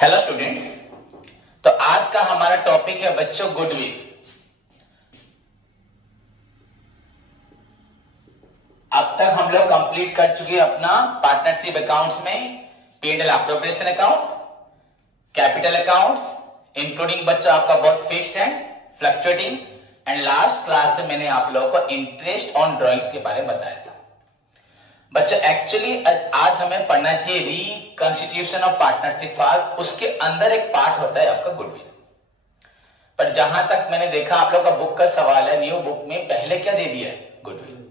Hello students. तो आज का हमारा टॉपिक है बच्चों गुडविल। अब तक हम लोग कंप्लीट कर चुके हैं अपना पार्टनरशिप अकाउंट्स में P&L appropriation account, capital accounts including बच्चों आपका बहुत फिक्स्ड है, फ्लक्चुएटिंग, एंड लास्ट क्लास में मैंने आप लोगों को इंटरेस्ट ऑन ड्रॉइंग्स के बारे में बताया था। बच्चों एक्चुअली आज हमें पढ़ना चाहिए रिकंस्टिट्यूशन ऑफ पार्टनरशिप फॉर्म। उसके अंदर एक पार्ट होता है आपका गुडविल। पर जहां तक मैंने देखा आप लोग का बुक का सवाल है, न्यू बुक में पहले क्या दे दिया है, गुडविल।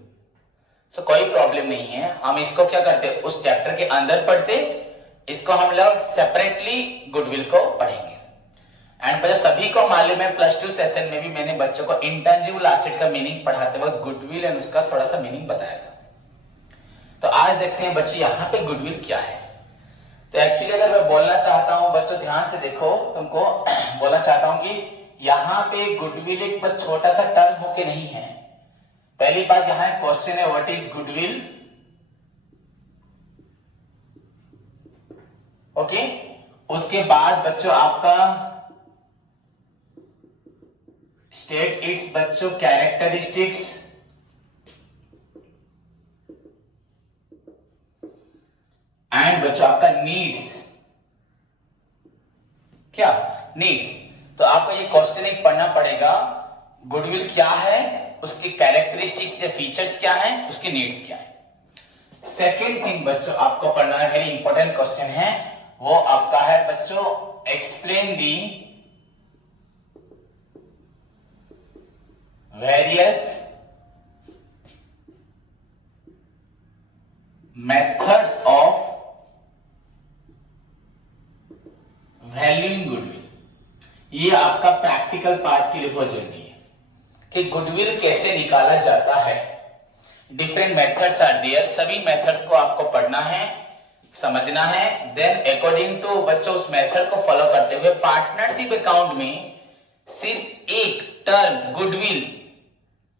सो कोई प्रॉब्लम नहीं है, हम इसको क्या करते उस चैप्टर के अंदर पढ़ते, इसको हम लोग सेपरेटली गुडविल को पढ़ेंगे। एंड बच्चों सभी को मालूम है प्लस 2 सेशन में भी मैंने बच्चों को इंटेंजिबल एसेट का मीनिंग पढ़ाते वक्त गुडविल एंड उसका थोड़ा सा मीनिंग बताया था। तो आज देखते हैं बच्चे यहाँ पे गुडविल क्या है। तो एक्चुअली अगर मैं बोलना चाहता हूं बच्चों ध्यान से देखो, तुमको बोलना चाहता हूं कि यहाँ पे गुडविल एक बस छोटा सा टर्म होके नहीं है। पहली बात यहाँ क्वेश्चन है व्हाट इज गुडविल, ओके। उसके बाद बच्चों आपका स्टेट इट्स बच्चों कैरेक्टरिस्टिक्स, एंड बच्चों आपका नीड्स, क्या नीड्स। तो आपको ये क्वेश्चन एक पढ़ना पड़ेगा, गुडविल क्या है, उसकी कैरेक्टरिस्टिक्स या फीचर्स क्या है, उसकी नीड्स क्या है। सेकेंड थिंग बच्चों आपको पढ़ना है, वेरी इंपॉर्टेंट क्वेश्चन है, वो आपका है बच्चों explain the various methods of valuing goodwill. ये आपका प्रैक्टिकल पार्ट के लिए बहुत जरूरी है कि गुडविल कैसे निकाला जाता है। डिफरेंट मेथड्स आर देयर, सभी मेथड्स को आपको पढ़ना है, समझना है। देन अकॉर्डिंग टू बच्चों उस मेथड को फॉलो करते हुए पार्टनरशिप अकाउंट में सिर्फ एक टर्म गुडविल,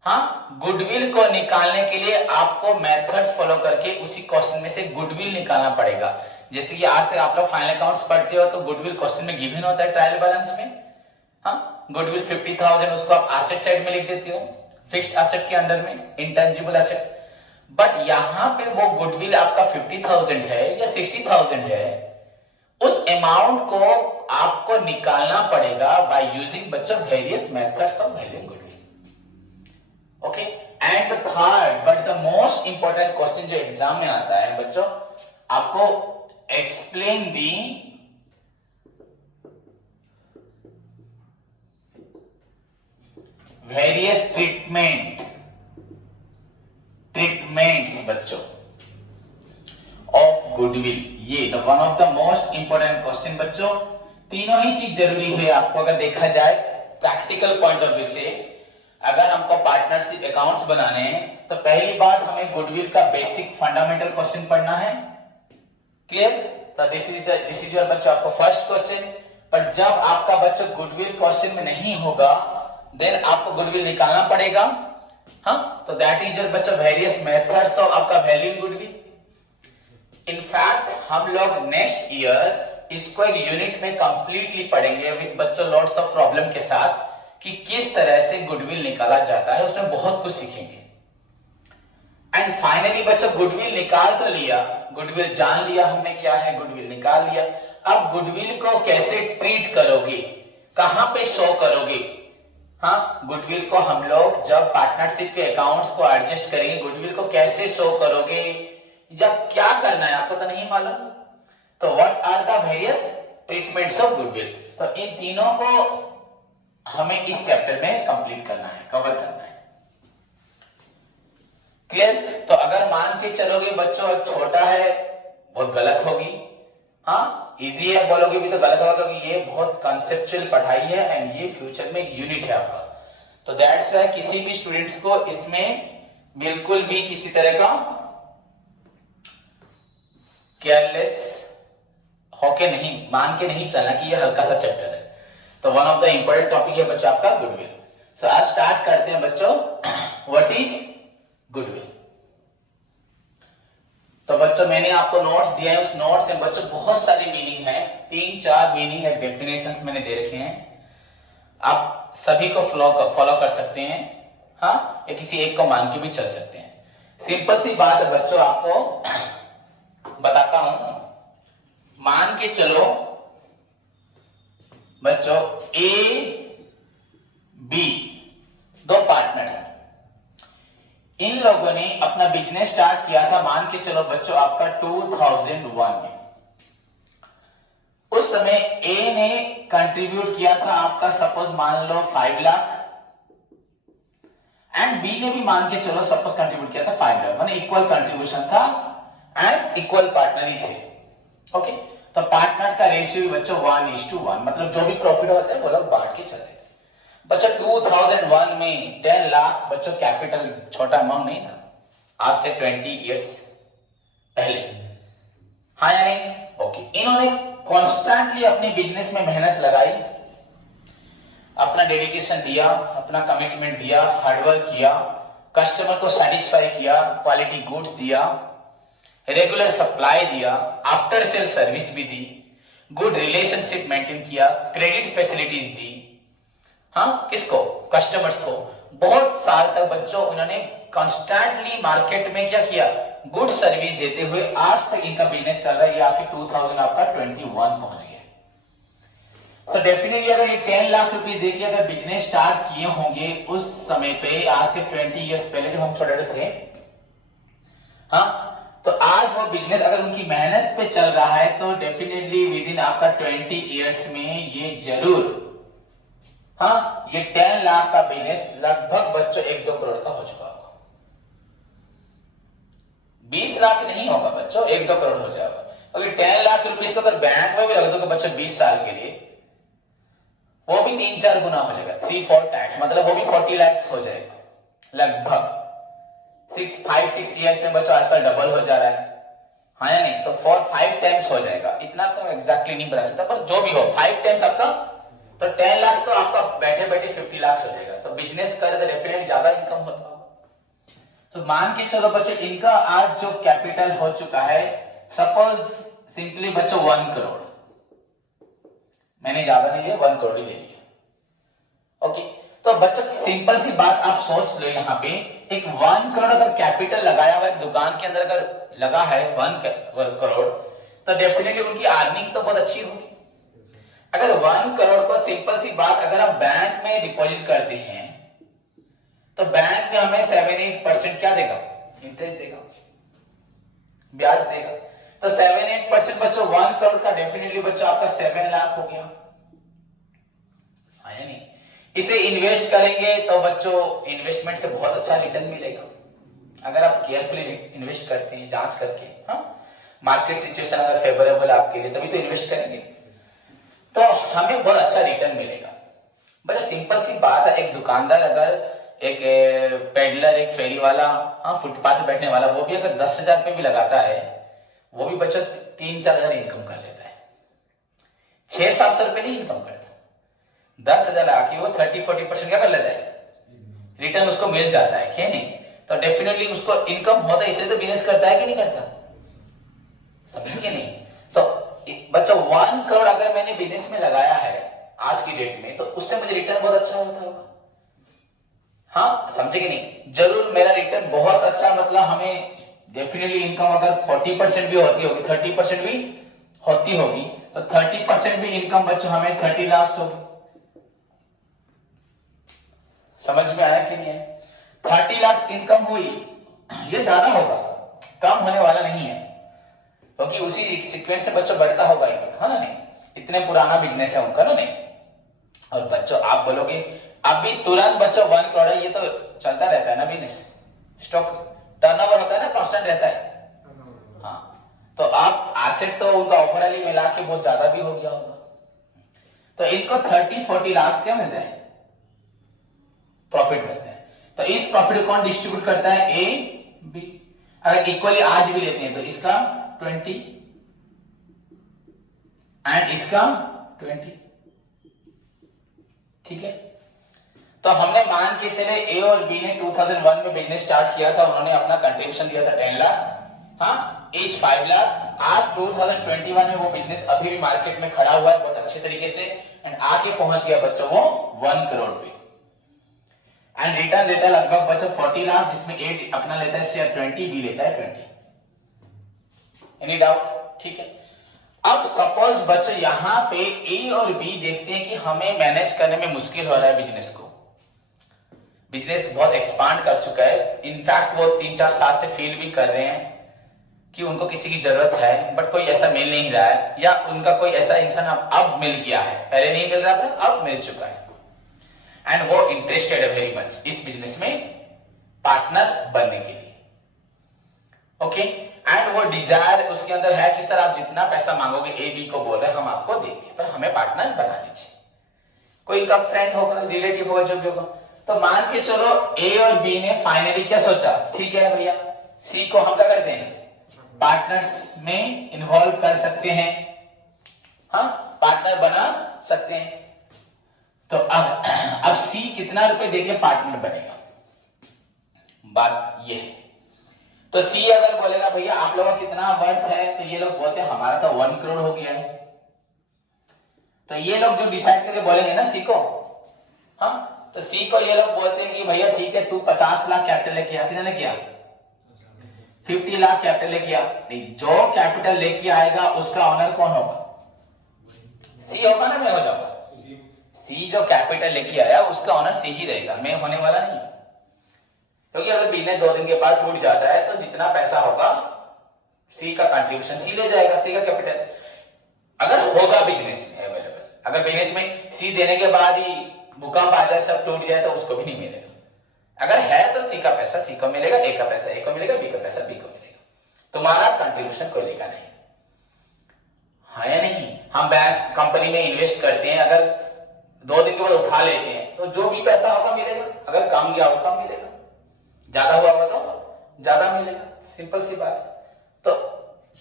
हाँ, गुडविल को निकालने के लिए आपको मेथड्स फॉलो करके उसी क्वेश्चन में से गुडविल निकालना पड़ेगा। जैसे कि आज तक आप लोग फाइनल अकाउंट्स पढ़ते हो तो गुडविल क्वेश्चन में गिवन होता है ट्रायल बैलेंस में, हाँ, गुडविल 50,000 उसको आप एसेट साइड में लिख देते हो, फिक्स्ड एसेट के अंडर में, इंटेंजिबल एसेट। बट यहां पे वो गुडविल आपका 50,000 है या 60,000 है, उस अमाउंट को आपको निकालना पड़ेगा बाय यूजिंग बच्चों various methods of valuing goodwill, okay. And the third but the most important question जो एग्जाम में आता है बच्चों, आपको एक्सप्लेन दी वेरियस ट्रीटमेंट्स बच्चों ऑफ गुडविल। ये the one of the most important question बच्चों। तीनों ही चीज जरूरी है आपको अगर देखा जाए प्रैक्टिकल पॉइंट ऑफ व्यू से। अगर हमको पार्टनरशिप अकाउंट्स बनाने हैं तो पहली बात हमें गुडविल का बेसिक फंडामेंटल क्वेश्चन पढ़ना है, क्लियर। तो दिस इज योर बच्चों आपको फर्स्ट क्वेश्चन। पर जब आपका बच्चों गुडविल क्वेश्चन में नहीं होगा देन आपको गुडविल निकालना पड़ेगा, हाँ। तो दैट इज योर बच्चों वेरियस मेथड्स ऑफ आपका वैल्यूइंग गुडविल। इनफैक्ट हम लोग नेक्स्ट ईयर इसको एक यूनिट में कंप्लीटली पढ़ेंगे विद बच्चों लॉट्स ऑफ प्रॉब्लम के साथ कि किस तरह से गुडविल निकाला जाता है, उसमें बहुत कुछ सीखेंगे। एंड फाइनली बच्चों गुडविल निकाल तो लिया, गुडविल जान लिया हमने क्या है, गुडविल निकाल लिया। अब गुडविल को कैसे ट्रीट करोगे, कहां पे शो करोगे, हाँ, गुडविल को हम लोग जब पार्टनरशिप के अकाउंट्स को एडजस्ट करेंगे, गुडविल को कैसे शो करोगे, जब क्या करना है आपको तो नहीं मालूम। तो what are the various treatments of goodwill, तो इन तीनों को हमें इस चैप्टर में कंप्लीट करना है, कवर करना है, क्लियर। तो अगर मान के चलोगे बच्चों छोटा है बहुत गलत होगी, हाँ, इजी है बोलोगे भी तो गलत होगा, क्योंकि ये बहुत कंसेप्चुअल पढ़ाई है एंड ये फ्यूचर में एक यूनिट है आपका। तो दैट्स व्हाई किसी भी स्टूडेंट्स को इसमें बिल्कुल भी किसी तरह का केयरलेस होके नहीं, मान के नहीं चलना कि ये हल्का सा चैप्टर है। तो one of the important topic है बच्चों आपका गुडविल। सो आज स्टार्ट करते हैं बच्चों व्हाट इज गुडविल। तो बच्चों मैंने आपको नोट्स दिया है, उस नोट्स में बच्चों बहुत सारी मीनिंग है, 3-4 मीनिंग है, डेफिनेशंस मैंने दे रखे हैं, आप सभी को फॉलो कर सकते हैं, हाँ, या किसी एक को मान के भी चल सकते हैं। सिंपल सी बात है बच्चों, आपको बताता हूं। मान के चलो बच्चों ए बी दो पार्टनर्स, इन लोगों ने अपना बिजनेस स्टार्ट किया था, मान के चलो बच्चों आपका 2001 में। उस समय ए ने कंट्रीब्यूट किया था आपका सपोज मान लो 5 लाख, एंड बी ने भी मान के चलो सपोज कंट्रीब्यूट किया था 5 लाख, माने इक्वल कंट्रीब्यूशन था एंड इक्वल पार्टनर ही थे। ओके, तो पार्टनर का रेशियो बच्चों 1:1, मतलब जो भी प्रॉफिट होता है वो लोग बांट के चलते। बच्चों 2001 में 10 लाख बच्चों कैपिटल छोटा अमाउंट नहीं था, आज से 20 इयर्स पहले, हाँ या नहीं? ओके, इन्होंने कॉन्स्टेंटली अपनी बिजनेस में मेहनत लगाई, अपना डेडिकेशन दिया, अपना कमिटमेंट दिया, हार्डवर्क किया, कस्टमर को सेटिस्फाई किया, क्वालिटी गुड्स दिया, रेगुलर सप्लाई दिया, आफ्टर सेल सर्विस भी दी, गुड रिलेशनशिप मेंटेन किया, क्रेडिट फैसिलिटीज दी, हाँ किसको? कस्टमर्स को। बहुत साल तक बच्चों उन्होंने कॉन्स्टेंटली मार्केट में क्या किया? गुड सर्विस देते हुए आज तक इनका बिजनेस चल रहा है, ये आपके 2021 पहुंच गया। सो डेफिनेटली अगर ये 10 लाख रुपए देके अगर बिजनेस स्टार्ट किए होंगे उस समय पे, आज से 20 इयर्स पहले जब हम छोटे थे, हाँ, तो आज वो बिजनेस अगर उनकी मेहनत पे चल रहा है तो डेफिनेटली विद इन आपका 20 इयर्स में ये जरूर, हाँ, ये 10 लाख का बिजनेस लगभग बच्चों 1-2 करोड़ का हो चुका होगा। 20 लाख नहीं होगा बच्चों, 1-2 करोड़ हो जाएगा। अगर 10 लाख रुपीस को अगर बैंक में भी रख दो बच्चों 20 साल के लिए, वो भी 3-4 गुना हो जाएगा, 3-4 टैक्स, मतलब वो भी 40 लाख हो जाएगा लगभग। 5-6 इयर्स में बच्चों आजकल डबल हो जा रहा है, हाँ या नहीं? तो 4-5 टाइम्स हो जाएगा, इतना तो एग्जैक्टली नहीं बता सकता, पर जो भी हो 5 टाइम्स आपका, तो 10 लाख तो आपका बैठे बैठे 50 लाख हो जाएगा। तो बिजनेस करे तो डेफिनेटली ज्यादा इनकम होता होगा। तो मान के चलो बच्चों इनका आज जो कैपिटल हो चुका है, सपोज सिंपली बच्चों 1 करोड़, मैंने ज्यादा नहीं लिया, 1 करोड़ ही ले लिया। ओके, तो बच्चों सिंपल सी बात आप सोच लो, यहाँ पे एक 1 करोड़ अगर कैपिटल लगाया हुआ एक दुकान के अंदर अगर लगा है 1 करोड़, तो डेफिनेटली उनकी अर्निंग तो बहुत अच्छी होगी। अगर 1 करोड़ को सिंपल सी बात अगर आप बैंक में डिपॉजिट करते हैं तो बैंक में हमें 7-8% क्या देगा? इंटरेस्ट देगा, ब्याज देगा। तो 7-8% बच्चों 1 करोड़ का डेफिनेटली बच्चों आपका 7 लाख हो गया, आया नहीं? इसे इन्वेस्ट करेंगे तो बच्चों इन्वेस्टमेंट से बहुत अच्छा रिटर्न मिलेगा अगर आप केयरफुली इन्वेस्ट करते हैं, जांच करके, हाँ, मार्केट सिचुएशन अगर फेवरेबल आपके लिए तभी तो इन्वेस्ट करेंगे, तो हमें बहुत अच्छा रिटर्न मिलेगा। बड़ा सिंपल सी बात है, एक दुकानदार अगर एक पेडलर, एक फेरी वाला, हाँ, फुटपाथ पे बैठने वाला, वो भी अगर 10,000 रुपए भी लगाता है, वो भी बच्चों 3-4 हजार इनकम कर लेता है। 600-700 रुपए नहीं इनकम करता, 10,000 आके वो 30-40% क्या कर लेता है? रिटर्न उसको मिल जाता है, क्या नहीं? तो डेफिनेटली उसको इनकम होता है, इसलिए तो बिजनेस करता है कि नहीं करता, समझिए नहीं? तो बच्चों 1 करोड़ अगर मैंने बिजनेस में लगाया है आज की डेट में, तो उससे मुझे रिटर्न बहुत अच्छा होता होगा, हाँ, समझे कि नहीं? जरूर मेरा रिटर्न बहुत अच्छा, मतलब हमें डेफिनेटली इनकम अगर 40% भी होती होगी, 30% भी होती होगी, तो 30% भी इनकम बच्चों हमें 30 लाख होगी। समझ में आया कि नहीं है? 30 लाख इनकम हुई, ये ज्यादा होगा, कम होने वाला नहीं है, क्योंकि उसी सीक्वेंस से बच्चों बढ़ता होगा, है ना नहीं? इतने पुराना बिजनेस है उनका ना, नहीं? और बच्चों आप बोलोगे अभी तुरंत बच्चों 1 करोड़ है, ये तो चलता रहता है ना बिजनेस, स्टॉक टर्नओवर होता है ना, कांस्टेंट रहता है, हाँ, तो आप एसेट तो उनका ओवरऑल मिला के बहुत ज्यादा भी हो गया होगा, तो इनको 30-40 लाख क्या मिलता है? प्रॉफिट मिलता है। तो इस प्रॉफिट को कौन डिस्ट्रीब्यूट करता है? A B. अगर इक्वली आज भी लेते हैं तो इसका 20 एंड इसका 20, ठीक है? तो हमने मान के चले ए और बी ने 2001 में बिजनेस स्टार्ट किया था, उन्होंने अपना कंट्रीब्यूशन दिया था 10 लाख, हाँ, एज 5 लाख, आज 2021 में वो बिजनेस अभी भी मार्केट में खड़ा हुआ है बहुत अच्छे तरीके से, एंड आके पहुंच गया बच्चों वो 1 करोड़ पे, एंड रिटर्न देता है लगभग बच्चों 40 लाख, जिसमें ए अपना लेता है शेयर 20, बी लेता है 20। Any doubt? ठीक है। अब सपोज बच्चों यहां पे ए और बी देखते हैं कि हमें मैनेज करने में मुश्किल हो रहा है बिजनेस को, बिजनेस बहुत एक्सपांड कर चुका है, इनफैक्ट वो 3-4 साल से फील भी कर रहे हैं कि उनको किसी की जरूरत है, बट कोई ऐसा मिल नहीं रहा है, या उनका कोई ऐसा इंसान अब मिल गया है, पहले नहीं मिल रहा था अब मिल चुका है, एंड वो इंटरेस्टेड है वेरी मच इस बिजनेस में पार्टनर बनने के लिए। ओके, एंड वो डिजायर उसके अंदर है कि सर आप जितना पैसा मांगोगे, ए बी को बोल रहे हैं हम आपको देंगे, पर हमें पार्टनर बना लीजिए। कोई इनका फ्रेंड होगा, रिलेटिव होगा, जो भी होगा। तो मान के चलो ए और बी ने फाइनली क्या सोचा, ठीक है भैया सी को हम क्या करते हैं, पार्टनर्स में इन्वॉल्व कर सकते हैं, हाँ पार्टनर बना सकते हैं। तो अब सी कितना रुपए देके पार्टनर बनेगा, बात ये है। तो सी अगर बोलेगा भैया आप लोगों का कितना वर्थ है, तो ये लोग बोलते हैं हमारा तो 1 करोड़ हो गया है, तो ये लोग जो डिसाइड करके बोलेंगे ना सी को, हाँ तो सी को ये लोग बोलते हैं कि भैया ठीक है तू 50 लाख कैपिटल लेके आ, कितने लेके आ, 50 लाख कैपिटल लेके आ। नहीं, जो कैपिटल लेके आएगा उसका ऑनर कौन होगा, सी होगा ना, मैं हो जाऊंगा। सी जो कैपिटल लेके आया उसका ऑनर सी ही रहेगा, मैं होने वाला नहीं, क्योंकि अगर बिजनेस 2 दिन के बाद टूट जाता है तो जितना पैसा होगा सी का कंट्रीब्यूशन सी ले जाएगा, सी का कैपिटल अगर होगा बिजनेस में अवेलेबल। अगर बिजनेस में सी देने के बाद ही भूकंप आ जाए, सब टूट जाए, तो उसको भी नहीं मिलेगा। अगर है तो सी का पैसा सी को मिलेगा, ए का पैसा ए को मिलेगा, बी का पैसा बी को मिलेगा, तुम्हारा कंट्रीब्यूशन कोई लेगा नहीं, हाँ या नहीं। हम बैंक कंपनी में इन्वेस्ट करते हैं, अगर 2 दिन के बाद उठा लेते हैं तो जो भी पैसा होगा मिलेगा, अगर कम गया हो कम मिलेगा, ज्यादा हुआ हो तो ज्यादा मिलेगा, सिंपल सी बात है। तो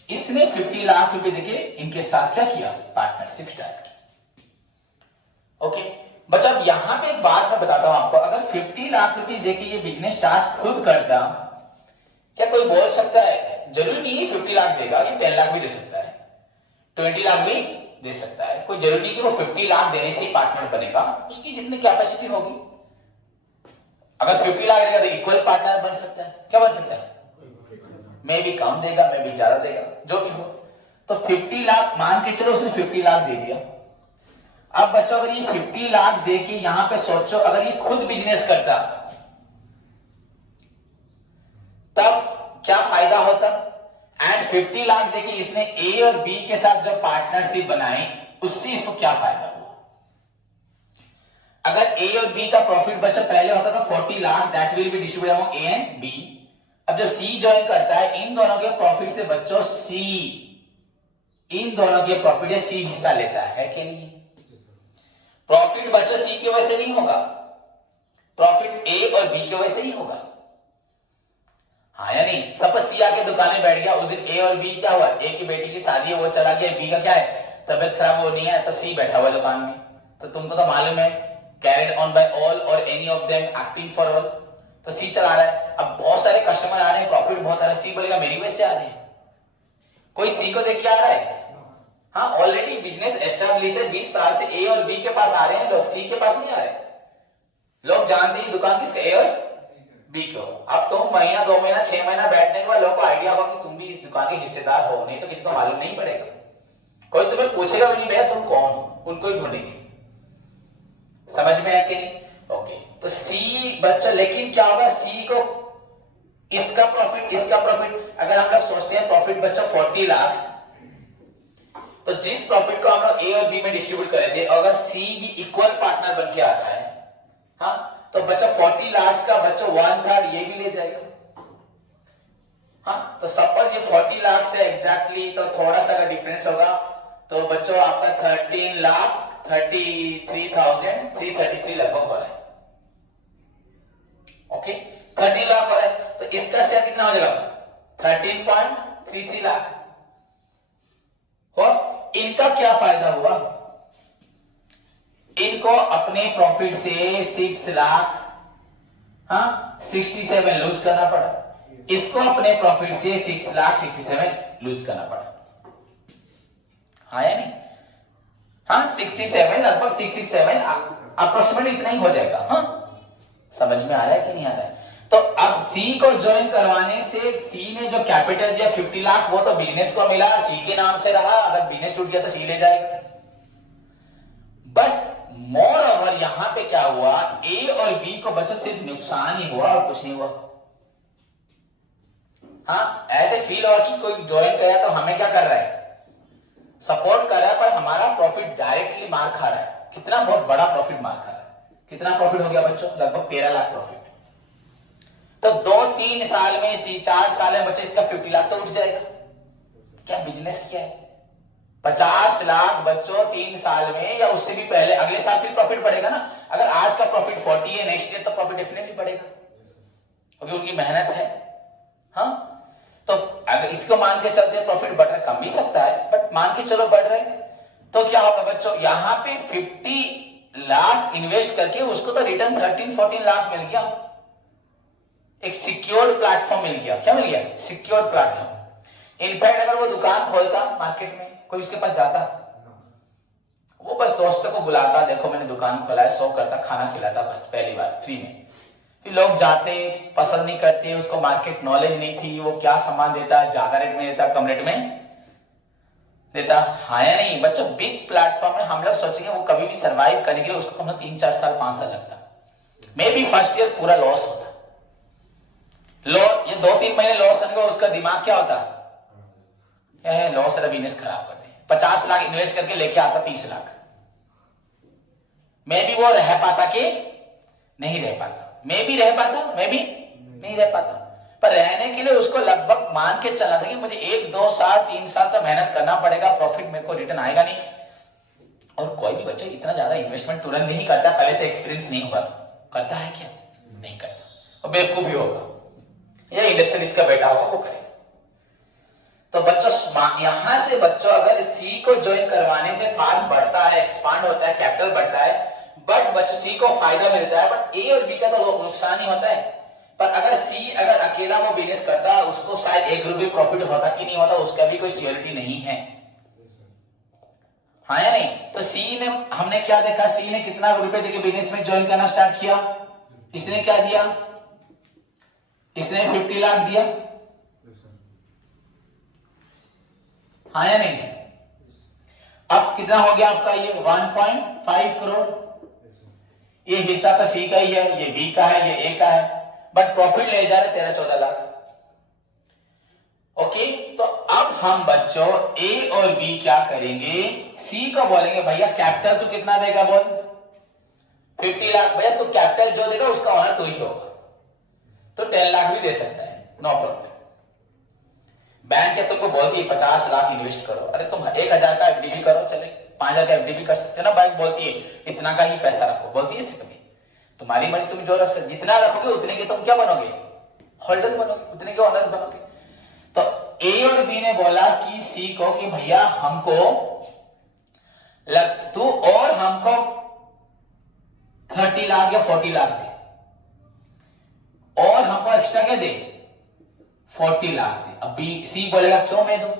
इसने 50 लाख रुपए देके इनके साथ क्या किया, पार्टनरशिप स्टार्ट की। ओके बच्चा, अब यहां पे एक बात मैं बताता हूं आपको, अगर 50 लाख रुपए देके ये बिजनेस स्टार्ट खुद करता, क्या कोई बोल सकता है, जरूरी नहीं 50 लाख देगा, कि 10 लाख भी दे सकता है, 20 लाख भी दे सकता है, कोई जरूरी नहीं कि वो 50 लाख देने से ही पार्टनर बनेगा, उसकी जितनी कैपेसिटी होगी। अगर 50 लाख देगा तो इक्वल पार्टनर बन सकता है, क्या बन सकता है, मैं भी कम देगा, मैं भी ज्यादा देगा, जो भी हो। तो 50 लाख मान के चलो उसने 50 लाख दे दिया। अब बच्चों अगर ये 50 लाख दे के यहां पे सोचो, अगर ये खुद बिजनेस करता तब क्या फायदा होता, एंड 50 लाख देके इसने ए और बी के साथ जो पार्टनरशिप बनाई उससे इसको क्या फायदा हुआ। अगर ए और बी का प्रॉफिट बचा पहले होता था 40 lakh, that will be distributed among A and B. अब जब सी ज्वाइन करता है, इन दोनों के प्रॉफिट से बच्चों सी, इन दोनों के प्रॉफिट से सी हिस्सा लेता है कि नहीं, प्रॉफिट बच्चों सी की वजह से नहीं होगा, प्रॉफिट ए और बी की वजह से ही होगा, हाँ या नहीं। सपोज सी आके दुकान बैठ गया, उस दिन ए और बी क्या हुआ, ए की बेटी की शादी है वो चला गया, बी का क्या है तबियत खराब वो नहीं है, तो सी बैठा हुआ दुकान में, तो तुमको तो मालूम है कैरिड ऑन बाय ऑल और any of them acting for all, तो सी चला रहा है। अब बहुत सारे कस्टमर आ रहे हैं, प्रॉफिट बहुत आ रहा है, सी बोलेगा मेरी वजह से आ रहे हैं, कोई सी को देख के आ रहा है, हाँ ऑलरेडी बिजनेस एस्टेब्लिश है, 20 साल से ए और बी के पास आ रहे हैं लोग, सी के पास नहीं आ रहे, लोग जानते हैं दुकान किसका, ए और बी को। अब तुम महीना 2 महीना 6 महीना बैठने के बाद लोगों को आइडिया होगा कि तुम भी इस दुकान के हिस्सेदार हो, नहीं तो किसी को मालूम नहीं पड़ेगा, कोई तुम्हें पूछेगा भी नहीं भैया तुम कौन हो, उनको ही ढूंढेंगे, समझ में आया कि नहीं। ओके तो सी बच्चा, लेकिन क्या होगा, सी को इसका प्रॉफिट इसका प्रॉफिट, अगर हम लोग सोचते हैं प्रॉफिट बच्चा 40 लाख, तो जिस प्रॉफिट को हम लोग ए और बी में डिस्ट्रीब्यूट करे थे, अगर सी भी इक्वल पार्टनर बन के आता है, हाँ तो बच्चा 40 लाख का बच्चा 1/3 ये भी ले जाएगा, हाँ तो सपोज ये 40 लाख से एग्जैक्टली, तो थोड़ा सा अगर डिफरेंस होगा तो बच्चों आपका 13,33,333 लगभग हो रहा है, ओके 30 लाख हो रहा है, तो इसका शेयर कितना हो जाएगा 13.33 लाख हो। इनका क्या फायदा हुआ, इनको अपने प्रॉफिट से 6 लाख 67 लूज करना पड़ा, इसको अपने प्रॉफिट से 6,67,000 लूज करना पड़ा। हाँ या नहीं? हाँ 67, लगभग 67 अप्रोक्सीमेटली इतना ही हो जाएगा। हाँ समझ में आ रहा है कि नहीं आ रहा है? तो अब सी को ज्वाइन करवाने से सी ने जो कैपिटल दिया 50 लाख, वो तो बिजनेस को मिला, सी के नाम से रहा। अगर बिजनेस टूट गया तो सी ले जाएगा। बट मोर ओवर यहां पे क्या हुआ, ए और बी को बच्चों सिर्फ नुकसान ही हुआ और कुछ नहीं हुआ। हाँ ऐसे फील हुआ कि कोई ज्वाइन किया तो हमें क्या कर रहा है, सपोर्ट कर रहा है, पर हमारा प्रॉफिट डायरेक्टली मार खा रहा है। कितना बहुत बड़ा प्रॉफिट मार खा रहा है। कितना प्रॉफिट हो गया बच्चों? लगभग 13 लाख प्रॉफिट। तो 2-3 साल में 4 साल में बच्चे इसका 50 लाख तो उठ जाएगा। क्या बिजनेस किया है? 50 लाख बच्चों 3 साल में, या उससे भी पहले अगले साल फिर प्रॉफिट बढ़ेगा ना। अगर आज का प्रॉफिट 40 है, नेक्स्ट ईयर तो प्रॉफिट डेफिनेटली बढ़ेगा क्योंकि उनकी मेहनत है। हाँ तो अगर इसको मान के चलते प्रॉफिट बढ़ रहा है, कम भी सकता है बट मान के चलो बढ़ रहे हैं, तो क्या होगा बच्चों, यहां पे 50 लाख इन्वेस्ट करके उसको तो रिटर्न 13-14 लाख मिल गया। एक सिक्योर्ड प्लेटफॉर्म मिल गया। क्या मिल गया? Secured platform. इनफैक्ट अगर वो दुकान खोलता मार्केट में, कोई उसके पास जाता, वो बस दोस्तों को बुलाता, देखो मैंने दुकान खोला है, शो करता, खाना खिलाता, बस पहली बार फ्री में। फिर लोग जाते, पसंद नहीं करते, उसको मार्केट नॉलेज नहीं थी, वो क्या सामान देता है, ज्यादा रेट में देता, कम रेट में देता। हाँ या नहीं बच्चों? बिग प्लेटफॉर्म में हम लोग सोचेंगे वो कभी भी सर्वाइव करने के लिए उसको कम 3-4 साल 5 साल लगता। मे बी फर्स्ट ईयर पूरा लॉस होता। ये 2-3 महीने लॉस होने का उसका दिमाग क्या होता है, लॉस है, बिजनेस खराब कर दे। 50 लाख इन्वेस्ट करके लेके आता 30 लाख। मे बी वो रह पाता कि नहीं रह पाता, मे भी रह पाता, मे भी नहीं रह पाता। पर रहने के लिए उसको लगभग मान के चलना था कि मुझे 1-2 साल 3 साल तो मेहनत करना पड़ेगा, प्रॉफिट मेरे को रिटर्न आएगा नहीं। और कोई भी बच्चा इतना ज्यादा इन्वेस्टमेंट तुरंत नहीं करता, पहले से एक्सपीरियंस नहीं हुआ तो करता है क्या? नहीं करता। और बेवकूफ भी होगा या इंडस्ट्रियलिस्ट का बेटा होगा वो करेगा। तो बच्चों यहां से बच्चों अगर सी को ज्वाइन करवाने से फार्म बढ़ता है, एक्सपांड होता है, कैपिटल बढ़ता है, बट बच्चों सी को फायदा मिलता है, बट ए और बी का तो नुकसान ही होता है। पर अगर सी अगर अकेला वो बिजनेस करता है, उसको शायद 1 रुपये प्रॉफिट होता कि नहीं होता, उसका भी कोई सियोरिटी नहीं है। हाँ या नहीं? तो सी ने, हमने क्या देखा, सी ने कितना रुपए देके बिजनेस में ज्वाइन करना स्टार्ट किया। इसने क्या दिया? इसने 50 लाख दिया। हाँ या नहीं? अब कितना हो गया आपका? ये 1.5 करोड़। ये हिस्सा तो सी का ही है, ये बी का है, ये ए का है, बट प्रॉफिट ले जा रहे 13-14 लाख। ओके, तो अब हम बच्चों ए और बी क्या करेंगे, सी को बोलेंगे भैया कैपिटल तू कितना देगा बोल? 50 लाख। भैया तू कैपिटल जो देगा उसका ऑनर तू ही होगा, तो 10 लाख भी दे सकता है, नो प्रॉब्लम। बैंक है तुमको बोलती है 50 लाख इन्वेस्ट करो, अरे तुम 1,000 का एफडी भी करो, चले 5,000 का एफडी भी कर सकते हो ना। बैंक बोलती है इतना का ही पैसा रखो, बोलती है कभी? तुम्हारी मनी तुम जो रख सकते, जितना रखोगे उतने के तुम क्या बनोगे? होल्डर बनोगे, उतने के ऑनर बनोगे। तो ए और बी ने बोला कि सी को कि भैया हमको तू और हमको 30 लाख या 40 लाख दे, और हमको एक्स्ट्रा क्या दे? 40 लाख दे। अब बी सी बोलेगा क्यों मैं दूं?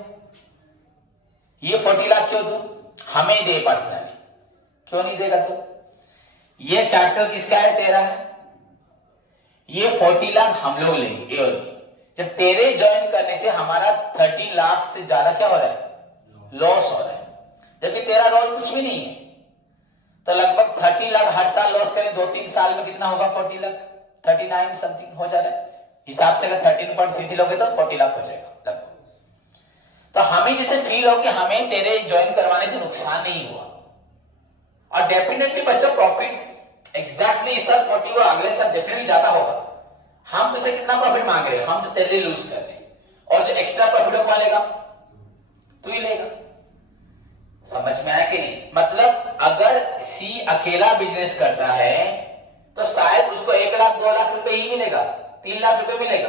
ये 40 लाख क्यों दूं? हमें दे पर्सनली। क्यों नहीं देगा तू? ये कैपिटल किसका है? तेरा है। ये 40 लाख हम लोग लेंगे, ए और बी। जब तेरे ज्वाइन करने से हमारा 30 लाख से ज्यादा क्या हो रहा है? लॉस हो रहा है, जबकि तेरा रोल कुछ भी नहीं है। तो लगभग 30 लाख हर साल लॉस करें, 2-3 साल में कितना होगा? 40 लाख, 39 समथिंग हो जा रहा है हिसाब से। अगर 13.33 लोगे तो 40 लाख हो जाएगा लगभग। तो हमें जैसे फील हो कि हमें तेरे ज्वाइन करवाने से नुकसान नहीं हुआ, और डेफिनेटली बच्चा प्रॉफिट एग्जैक्टली इस साल 40 हुआ, अगले साल डेफिनेटली ज्यादा होगा। हम तुझसे कितना प्रॉफिट मांग रहे हैं? हम तो तेरे लिए लूज कर रहे हैं, और जो एक्स्ट्रा प्रॉफिट हो कौन लेगा? तू ही लेगा। समझ में आया कि नहीं? मतलब अगर सी अकेला बिजनेस करता है तो शायद उसको 1 लाख 2 लाख रुपए ही मिलेगा, 3 लाख रुपए मिलेगा।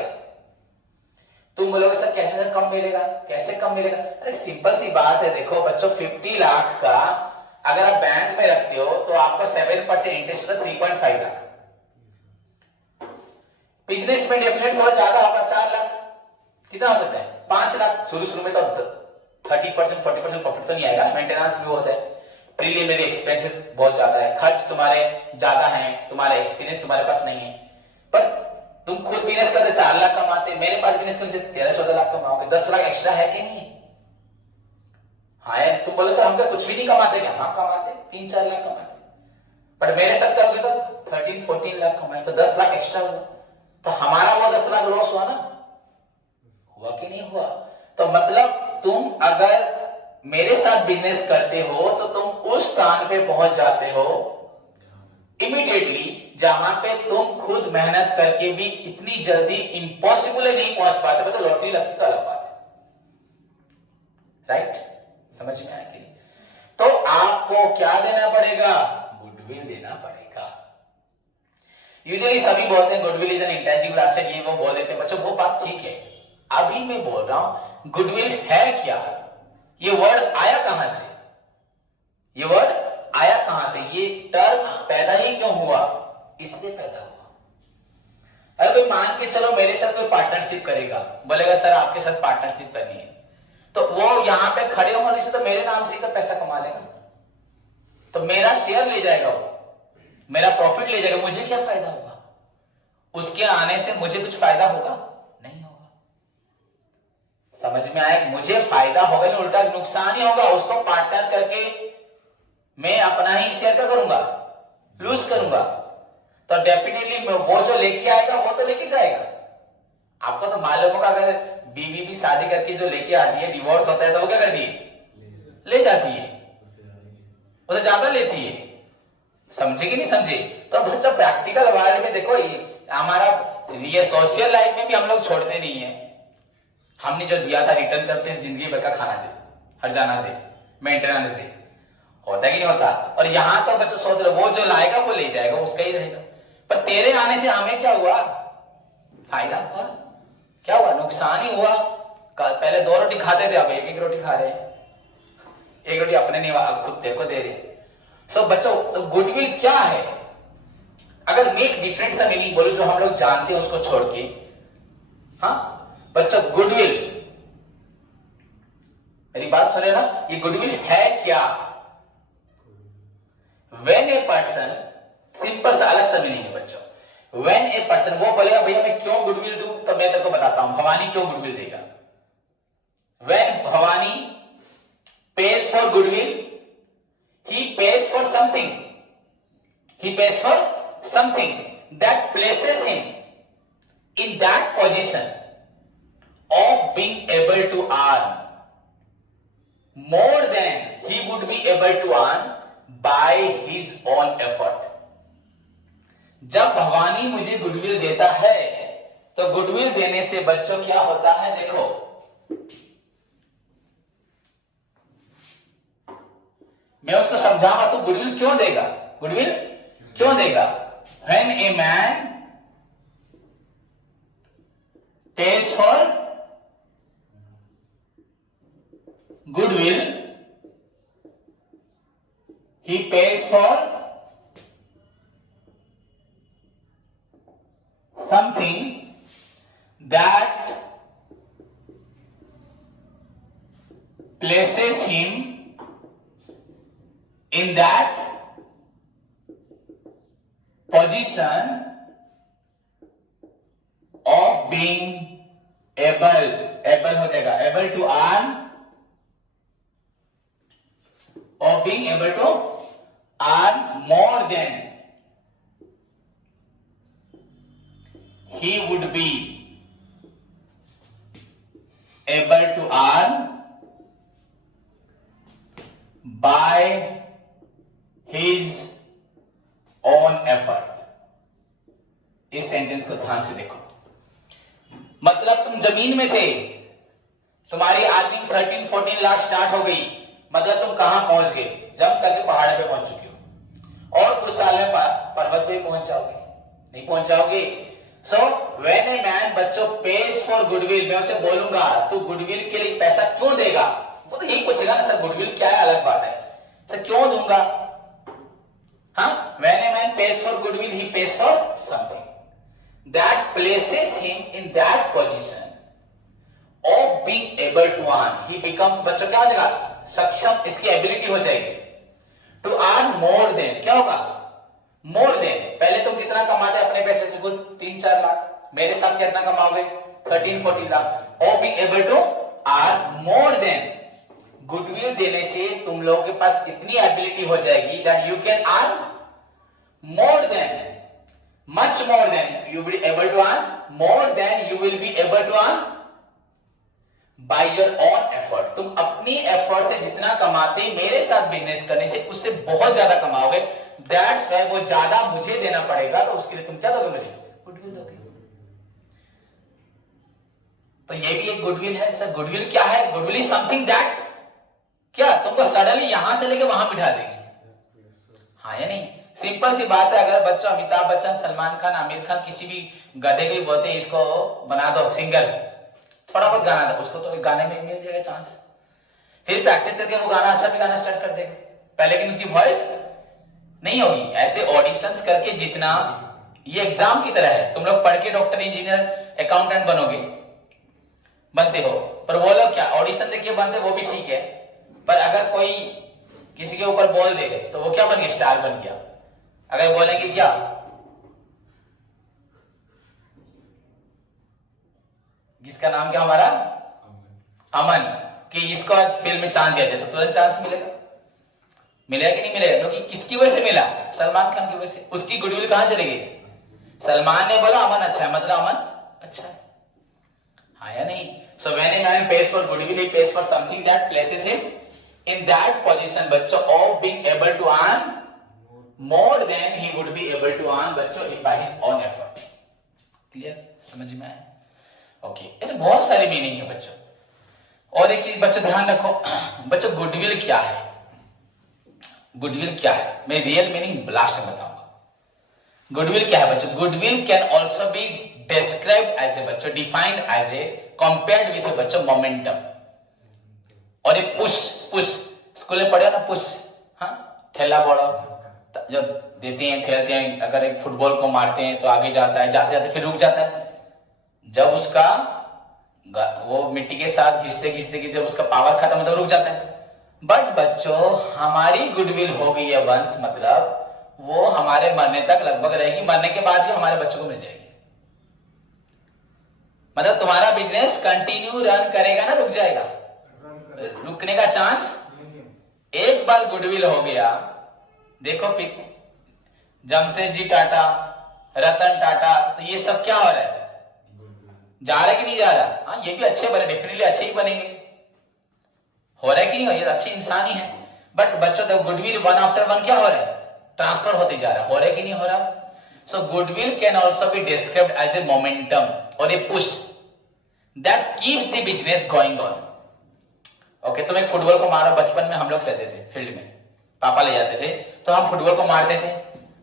तुम बोलोगे सर कैसे सर कम मिलेगा, कैसे कम मिलेगा? अरे सिंपल सी बात है, देखो बच्चों 50 लाख का अगर आप बैंक में रखते हो तो आपका 7% इंटरेस्ट होता है 3.5 लाख। बिजनेस में डेफिनेट थोड़ा ज्यादा होगा, 4 लाख कितना हो सकता है? 5 लाख। शुरू में तो 30% 40% प्रॉफिट तो नहीं आएगा, मेंटेनेंस भी होता है, प्रीलिमिनरी एक्सपेंसेस बहुत ज्यादा है, खर्च तुम्हारे ज्यादा हैं, तुम्हारा एक्सपीरियंस तुम्हारे पास नहीं है। पर तुम खुद बिजनेस करते 4 लाख कमाते, मेरे पास बिजनेस करने से 13-14 लाख कमाओगे, 10 लाख एक्स्ट्रा है कि नहीं? हाँ यार, तुम बोलो सर हम क्या कुछ भी नहीं कमाते क्या? हाँ कमाते, 3-4 लाख कमाते, पर मेरे साथ करोगे तो 13-14 लाख कमाए, तो 10 लाख एक्स्ट्रा हुआ, तो हमारा वो 10 लाख लॉस हुआ ना, हुआ कि नहीं हुआ? तो मतलब तुम अगर मेरे साथ बिजनेस करते हो तो तुम उस स्थान पे पहुंच जाते हो इमीडिएटली जहां पे तुम खुद मेहनत करके भी इतनी जल्दी इम्पॉसिबल नहीं पहुंच पाते, तो लॉटरी लगती तो अलग बात है, राइट? समझ में आया कि नहीं? तो आपको क्या देना पड़ेगा? गुडविल देना पड़ेगा। यूजुअली सभी बोलते हैं goodwill is an intangible asset, ये वो बोल देते हैं बच्चों, वो बात ठीक है। अभी मैं बोल रहा हूं गुडविल है क्या, ये वर्ड आया कहां से, ये वर्ड आया कहां से, ये टर्म पैदा ही क्यों हुआ? इसलिए पैदा हुआ। अरे कोई मान के चलो मेरे साथ कोई पार्टनरशिप करेगा, बोलेगा सर आपके साथ पार्टनरशिप करनी है, तो वो यहां पे खड़े होने से तो मेरे नाम से ही तो पैसा कमा लेगा, तो मेरा शेयर ले जाएगा, वो मेरा प्रॉफिट ले जाएगा, मुझे क्या फायदा होगा? उसके आने से मुझे कुछ फायदा होगा? नहीं होगा। समझ में आया? मुझे फायदा होगा नहीं, उल्टा नुकसान ही होगा। उसको पार्टनर करके मैं अपना ही शेयर क्या करूंगा? लूज करूंगा। तो डेफिनेटली वो जो लेके आएगा वो तो लेके जाएगा। आपको तो मालूम होगा, अगर बीवी भी शादी करके जो लेके आती है, डिवोर्स होता है, तो वो क्या करती है? ले जाती है, उसे ज्यादा लेती है। समझे कि नहीं समझे? तो बच्चा प्रैक्टिकल वर्ल्ड में देखो, हमारा ये सोशल लाइफ में भी हम लोग छोड़ते नहीं है। हमने जो दिया था रिटर्न करते, जिंदगी भर का खाना दे, हर जाना दे, मेंटेनेंस दे, होता कि नहीं होता? और यहां तो बच्चा सोच रहे वो जो लाएगा वो ले जाएगा, उसका ही रहेगा। पर तेरे आने से हमें क्या हुआ? फायदा हुआ? क्या हुआ? नुकसान ही हुआ। पहले 2 रोटी खाते थे, अब 1-1 रोटी खा रहे हैं, 1 रोटी अपने नहीं खुद तेरे को दे रहे। सो बच्चों, तो गुडविल क्या है? अगर मैं एक डिफरेंट सा मीनिंग बोलूं जो हम लोग जानते हैं उसको छोड़ के, हाँ बच्चों, गुडविल, मेरी बात सुने ना, ये गुडविल है क्या? When a person, सिंपल सा अलग सा मीनिंग है बच्चों। When a person, वो बोलेगा भैया मैं क्यों गुडविल दूं, तो मैं तेरे को बताता हूं भवानी क्यों गुडविल देगा। When Bhavani pays for goodwill, he pays for something, he pays for something that places him in that position of being able to earn more than he would be able to earn by his own effort। जब भवानी मुझे goodwill देता है तो goodwill देने से बच्चों क्या होता है? देखो, मैं उसको समझाऊंगा, तो गुडविल क्यों देगा? गुडविल क्यों देगा? When a man pays for goodwill, he pays for something that places him in that position of being able हो जाएगा, able to earn, of being able to earn more than he would be able to earn by his own effort। इस sentence को ध्यान से देखो। मतलब तुम जमीन में थे, तुम्हारी अर्निंग 13-14 लाख स्टार्ट हो गई, मतलब तुम कहां पहुंच गए? जंप करके पहाड़ पे पहुंच चुके हो, और कुछ साल में पर्वत पे पहुंच जाओगे, नहीं पहुंच जाओगे। सो व्हेन ए मैन बच्चों पेज फॉर गुडविल, मैं उसे बोलूंगा तू गुडविल के लिए पैसा क्यों देगा, वो तो यही पूछेगा ना, सर गुडविल क्या है, अलग बात है, सर क्यों दूंगा? हाँ, when a man pays for goodwill, he pays for something that places him in that position, of being able to earn, he becomes, बच्चों क्या हो जाएगा, सक्षम, इसकी एबिलिटी हो जाएगी टू अर्न मोर देन, क्या होगा, मोर देन। पहले तुम कितना कमाते अपने पैसे से खुद, 3-4 लाख, मेरे साथ कितना कमाओगे, 13-14 lakh. Of being able to earn more than, goodwill देने से तुम लोगों के पास इतनी एबिलिटी हो जाएगी that you can earn more than, much more than, you will be able to earn more than you will be able to earn by your own effort. तुम अपनी एफर्ट से जितना कमाते मेरे साथ बिजनेस करने से उससे बहुत ज्यादा कमाओगे। दैट्स व्हाई वो ज्यादा मुझे देना पड़ेगा, तो उसके लिए तुम क्या दोगे, मुझे गुडविल दोगे। तो ये भी एक गुडविल है। सर गुडविल क्या है, गुडविल इज समथिंग दैट क्या तुमको सडनली यहां से लेके वहां बिठा देगी, हाँ या नहीं। सिंपल सी बात है, अगर बच्चों अमिताभ बच्चन, सलमान खान, आमिर खान किसी भी गधे को बोलते हैं इसको बना दो सिंगर, थोड़ा बहुत गाना था, उसको तो एक गाने में मिल जाएगा चांस, फिर प्रैक्टिस करके वो गाना अच्छा भी गाना स्टार्ट कर देगा पहले, लेकिन उसकी वॉइस नहीं होगी। ऐसे ऑडिशंस करके जितना, ये एग्जाम की तरह है, तुम लोग पढ़ के डॉक्टर, इंजीनियर, अकाउंटेंट बनते हो, पर वो लोग क्या ऑडिशन देके बनते, वो भी ठीक है, पर अगर कोई किसी के ऊपर बोल दे तो वो क्या बन गया, स्टार बन गया। अगर बोलेंगे क्या, जिसका नाम क्या हमारा अमन, कि इसको फिल्म में चांस दिया जाए तो तुरंत चांस मिलेगा, मिलेगा कि नहीं मिलेगा, क्योंकि किसकी वजह से मिला, सलमान खान की वजह से। उसकी गुडविल कहां चली गई, सलमान ने बोला अमन अच्छा है, मतलब अमन अच्छा है, हाँ या नहीं। So when a man pays for goodwill, he pays for something that places him in that position, बच्चों, of being able to earn more than he would be able to earn, बच्चों, by his own effort। Clear, समझ में आया? Okay, ऐसे बहुत सारे meaning है बच्चों। और एक चीज बच्चों ध्यान रखो, बच्चों गुडविल क्या है, गुडविल क्या है, मैं रियल मीनिंग लास्ट में बताऊंगा। गुडविल क्या है बच्चों, goodwill can also B described as a बच्चों, defined as a compared with a बच्चों मोमेंटम, और एक पुश, स्कूल में पढ़े ना पुश, हाँ, ठेला बड़ा जो देते हैं, ठेलते हैं, अगर एक फुटबॉल को मारते हैं तो आगे जाता है, जाते जाते फिर रुक जाता है, जब उसका वो मिट्टी के साथ घिसते जब उसका पावर खत्म होता है रुक जाता है। बट बच्चों हमारी गुडविल हो गई है वंस, मतलब वो हमारे मरने तक लगभग रहेगी, मरने के बाद भी हमारे बच्चों को मिल जाएगी। मतलब तुम्हारा बिजनेस कंटिन्यू रन करेगा ना, रुक जाएगा, रुकने का चांस, एक बार गुडविल हो गया, देखो जमशेदजी टाटा, रतन टाटा, तो ये सब क्या हो रहा है, जा रहा है कि नहीं जा रहा, हाँ ये भी अच्छे बने, डेफिनेटली अच्छे ही बनेंगे, हो रहा है कि नहीं हो, ये अच्छे इंसान ही है। बट बच्चों तो गुडविल वन आफ्टर वन क्या हो रहा है, ट्रांसफर होते जा रहा है, हो रहा है कि नहीं हो रहा। So goodwill can also be described as a momentum or a push that keeps the business going on. Okay, तुम एक फुटबॉल को मारो, बचपन में हम लोग खेलते थे फील्ड में, पापा ले जाते थे, तो हम फुटबॉल को मारते थे,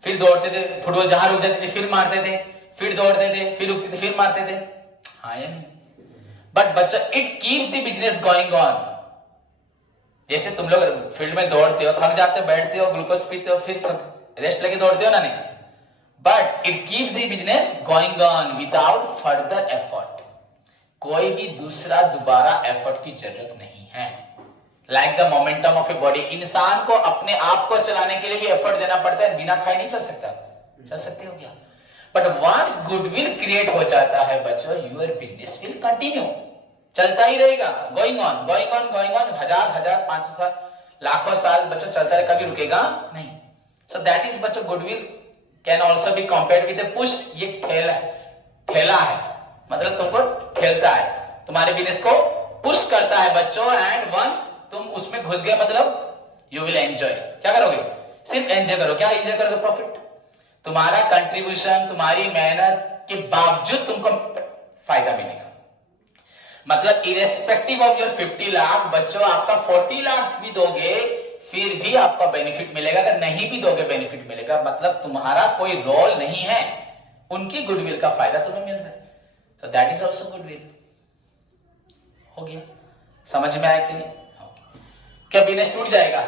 फिर दौड़ते थे, फुटबॉल जहां रुक जाती थी फिर मारते थे, फिर दौड़ते थे, फिर रुकते थे, फिर मारते थे, हाँ या नहीं। बट बच्चा it keeps the business going on. जैसे तुम लोग फील्ड में दौड़ते हो, थक जाते हो, बैठते हो, ग्लूकोज पीते हो, फिर रेस्ट लेके दौड़ते हो ना, नहीं, but it keeps the business going on without further effort. कोई भी दूसरा दोबारा एफर्ट की जरूरत नहीं है। Like the momentum of a body, इंसान को अपने आप को चलाने के लिए भी एफर्ट देना पड़ता है, बिना खाए नहीं चल सकता, चल सकते हो क्या। बट वंस गुडविल क्रिएट हो जाता है बच्चों, यूर बिजनेस विल कंटिन्यू, चलता ही रहेगा, going on going on going on, हजार 500 साल, लाखों साल बच्चों चलता रहे, कभी रुकेगा नहीं। सो दैट इज बच्चों goodwill can also be compared with A push. ये ठेला है, मतलब तुमको ठेलता है, तुम्हारे बिजनेस को पुश करता है बच्चों, एंड वंस तुम उसमें घुस गए मतलब यू विल एंजॉय। क्या करोगे, सिर्फ एंजॉय करो। क्या एंजॉय करोगे, प्रॉफिट, तुम्हारा कंट्रीब्यूशन, तुम्हारी मेहनत के बावजूद तुमको फायदा मिलेगा। मतलब इरेस्पेक्टिव ऑफ योर 50 लाख बच्चों, आपका 40 लाख भी दोगे फिर भी आपका बेनिफिट मिलेगा, अगर नहीं भी दोगे बेनिफिट मिलेगा। मतलब तुम्हारा कोई रोल नहीं है, उनकी गुडविल का फायदा तुम्हें मिल रहा है। तो दैट इज ऑल्सो गुडविल। हो गया, समझ में आया कि नहीं? क्या बिजनेस टूट जाएगा,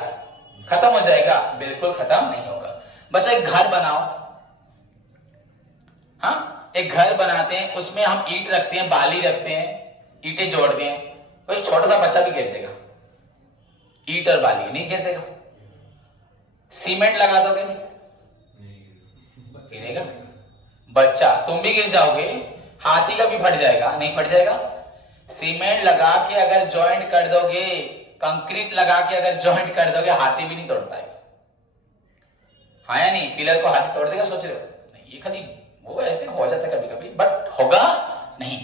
खत्म हो जाएगा? बिल्कुल खत्म नहीं होगा। बच्चा एक घर बनाओ, हाँ एक घर बनाते हैं, उसमें हम ईंट रखते हैं, बाली रखते हैं, ईंटें जोड़ दिए, कोई छोटा सा बच्चा भी गिर देगा, ईंट और बाली नहीं गिर देगा। सीमेंट लगा दोगे गिरेगा बच्चा, तुम भी गिर जाओगे, हाथी का भी फट जाएगा, नहीं फट जाएगा। सीमेंट लगा के अगर जॉइंट कर दोगे, कंक्रीट लगा के अगर जॉइंट कर दोगे, हाथी भी नहीं तोड़ पाएगा। हाँ या नहीं? पिलर को हाथी तोड़ देगा सोच रहे हो? नहीं, ये खाली वो ऐसे हो जाता है कभी कभी, बट होगा नहीं।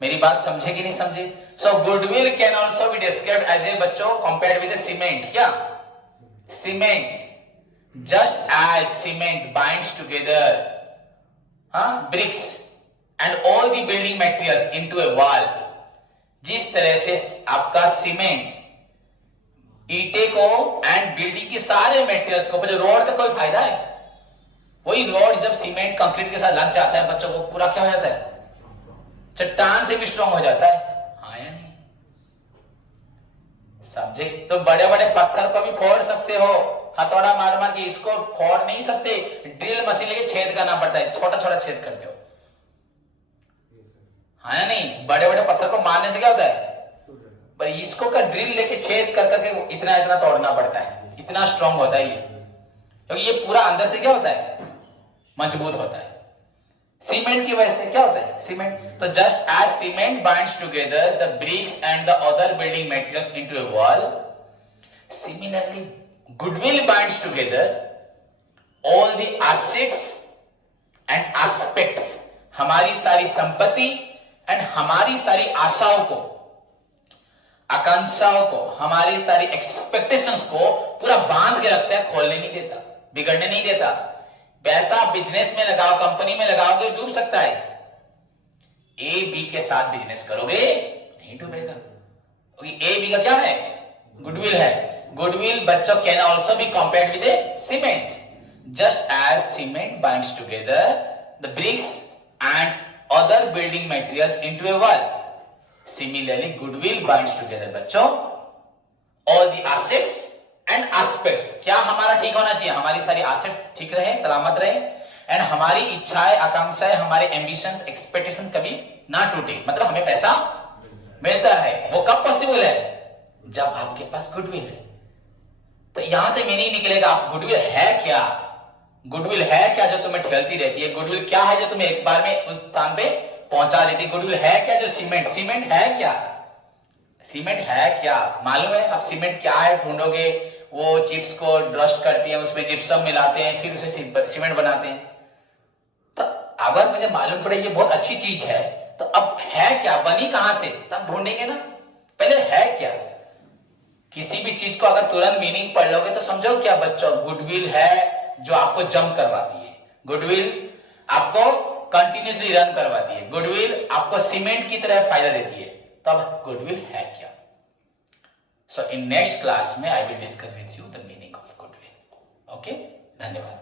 मेरी बात समझे कि नहीं समझे? So goodwill can also be described as a बच्चों कंपेयर्ड विद सीमेंट। क्या? Cement. Just as cement binds together bricks and all the building materials into a wall, जिस तरह से आपका सीमेंट ईंटे को एंड बिल्डिंग के सारे मटेरियल्स को, जो रोड का कोई फायदा है, वही रोड जब सीमेंट कंक्रीट के साथ लग जाता है बच्चों को, पूरा क्या हो जाता है? चट्टान से भी स्ट्रॉन्ग हो जाता है। हाँ या नहीं? समझे? तो बड़े बड़े पत्थर को भी फोड़ सकते हो, हथौड़ा मार मार के, इसको फोड़ नहीं सकते, ड्रिल मशीन लेके छेद करना पड़ता है, छोटा छोटा छेद करते हो। हाँ या नहीं? बड़े बड़े पत्थर को मारने से क्या होता है? पर इसको का ड्रिल लेके छेद कर करके इतना इतना तोड़ना पड़ता है, इतना स्ट्रॉन्ग होता है ये, क्योंकि ये पूरा अंदर से क्या होता है? मजबूत होता है। सीमेंट की वजह से क्या होता है? सीमेंट। तो just as cement binds together the bricks and the other building materials into a wall, similarly goodwill binds together all the assets and aspects, हमारी सारी संपत्ति एंड हमारी सारी आशाओं को, आकांक्षाओं को, हमारी सारी एक्सपेक्टेशंस को पूरा बांध के रखता है, खोलने नहीं देता, बिगड़ने नहीं देता। पैसा बिजनेस में लगाओ, कंपनी में लगाओगे, डूब सकता है। ए बी के साथ बिजनेस करोगे, नहीं डूबेगा, क्योंकि ए बी का क्या है? गुडविल है। गुडविल बच्चों can also be compared with a cement, just as cement binds together the bricks and other building materials into a wall, similarly goodwill binds together बच्चों all the assets and aspects. क्या हमारा ठीक होना चाहिए? हमारी सारी assets ठीक रहे, सलामत रहे, एंड हमारी इच्छाएं, आकांक्षाएं, हमारे एम्बिशंस, एक्सपेक्टेशंस कभी ना टूटे, मतलब हमें पैसा मिलता है। वो कब पॉसिबल है? जब आपके पास गुडविल है। तो यहां से मीनिंग निकलेगा, आप गुडविल है क्या? गुडविल है क्या जो तुम्हें ठेलती रहती है? गुडविल क्या है जो तुम्हें एक बार में उस स्थान पे पहुंचा देती है? गुडविल है क्या जो सीमेंट, सीमेंट है क्या? सीमेंट है क्या मालूम है? अब सीमेंट क्या है ढूंढोगे, वो चिप्स को रस्ट करती है, उसमें जिप्सम मिलाते हैं, फिर उसे सीमेंट बनाते हैं। तो अगर मुझे मालूम पड़े ये बहुत अच्छी चीज है, तो अब है क्या, बनी कहां से, तब ढूंढेंगे ना। पहले है क्या? किसी भी चीज को अगर तुरंत मीनिंग पढ़ लोगे तो समझो क्या बच्चों, गुडविल है जो आपको जंप करवाती है, गुडविल आपको कंटिन्यूसली रन करवाती है, गुडविल आपको सीमेंट की तरह फायदा देती है। तब गुडविल है क्या? सो इन नेक्स्ट क्लास में I will discuss with you the meaning of goodwill. Okay, धन्यवाद।